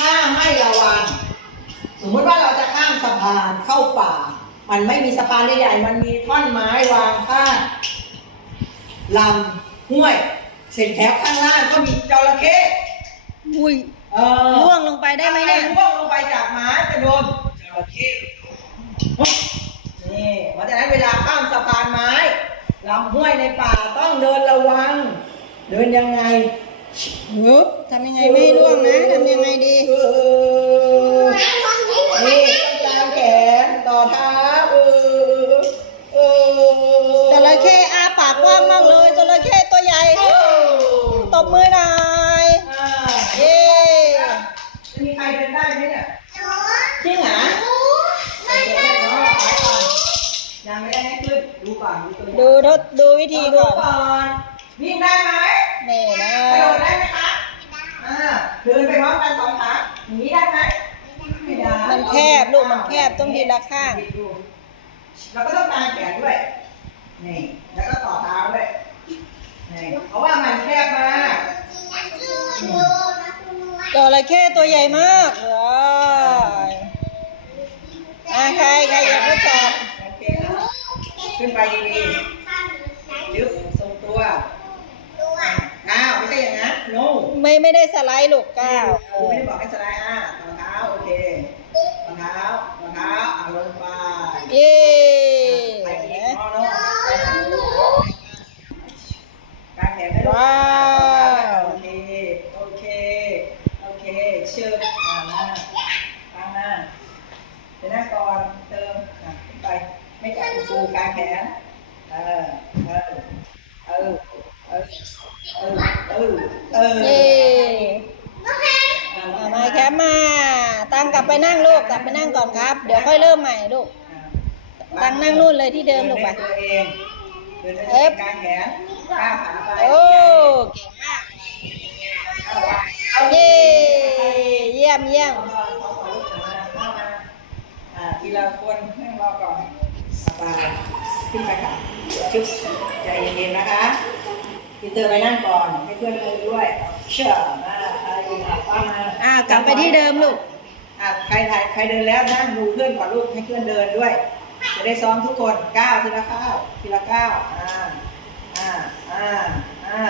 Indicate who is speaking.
Speaker 1: ถ้าไม่ระวัง สมมติว่าเราจะข้ามสะพานเข้าป่า มันไม่มีสะพานใหญ่ๆมันมีท่อนไม้วางข้างลำห้วย เสร็จแถวข้างล่างก็มีจระเข้
Speaker 2: อุ้ย
Speaker 1: เออ
Speaker 2: ล่วงลงไปได้ไหมเนี่ย
Speaker 1: ถ้าใครล่วงลงไปจากไม้จะโดนจระเข้นี่เพราะฉะนั้นเวลาข้ามสะพานไม้ลำห้วยในป่าต้องเดินระวัง เดินยังไง
Speaker 2: ฮึบทำยังไงไม่ให้ล่วงนะทำยังไงากกว้างมากเลยจระเข้ตัวใหญ่ ตบมือหน่อย
Speaker 1: อ่า
Speaker 2: เย้
Speaker 1: จะมีใครเป็นได้ไหมเนี่ยจริงเหรอไม่ได้เนาะไปก่อนยังไม่ได้ให้ขึ้นดูก่อนดูตัวอย่าง
Speaker 2: ดูทดดูวิธีก่อน
Speaker 1: ก่อนวิ่งได้ไหม
Speaker 2: นี่นะ
Speaker 1: กระโดดได้ไหมคะอ่าเดินไปพร้อมกันสองขาอย่างนี้ได้ไหมไม่ได้
Speaker 2: มันแคบลูกมันแคบต้องยืนละข้าง
Speaker 1: เราก็ต้องกางแขนด้วยนี่แล้วก็ต่อเท้าด้วย นี่ เพราะว่ามันแคบมาก
Speaker 2: จระเข้ตัวใหญ่มากเลยอะใครใครอยากทดสอบ
Speaker 1: โอเคนะขึ้นไปดีๆยึดทรงตัว อ้าว ไม่ใช่อย่างนั้น no
Speaker 2: ไม่ไม่ได้สไลด์ลูกก้าว
Speaker 1: ครูไม่ได้บอกให้สไลด์อะต่อเท้า โอเคต่อเท้าต่อเท้าอะลงไป
Speaker 2: เย้
Speaker 1: ไปอีกอ๋อเนอะไปทางนู้นกางแขนให้ลูก
Speaker 2: ว้าว
Speaker 1: โอเค โอเค โอเค เชื่อมอ่าหน้าตั้งหน้าเดี๋ยวหน้าก่อนเติมอะขึ้นไป ไม่จับปูกางแขนเออเออเออเออเออเออเออ
Speaker 2: เย้อะมาแคปมาตั้งกลับไปนั่งลูกกลับไปนั่งก่อนครับ เดี๋ยวค่อยเริ่มใหม่ลูกตั้งนั่งนู่นเลยที่เดิมลูกไป
Speaker 1: เดินด้วยตัวเองเดินด้วยตัวเองกางแขนก้าวขาไป
Speaker 2: โอ้เก่งมากเย้เยี่ยมเยี่ยม
Speaker 1: อ่าทีละคนนั่งรอก่อน สบายขึ้นไปค่ะชึบใจเย็นๆนะคะพี่เตอร์ไปนั่งก่อนให้เพื่อนเดินด้วย เชื่อมาใครมาป้ามา
Speaker 2: อะกลับไปที่เดิมลูก
Speaker 1: อะใครถ่ายใครเดินแล้วนั่งดูเพื่อนก่อนลูกให้เพื่อนเดินด้วย จะได้ซ้อมทุกคนก้าวทีละก้าวทีละก้าวอ่าอ่าอ่าอ่า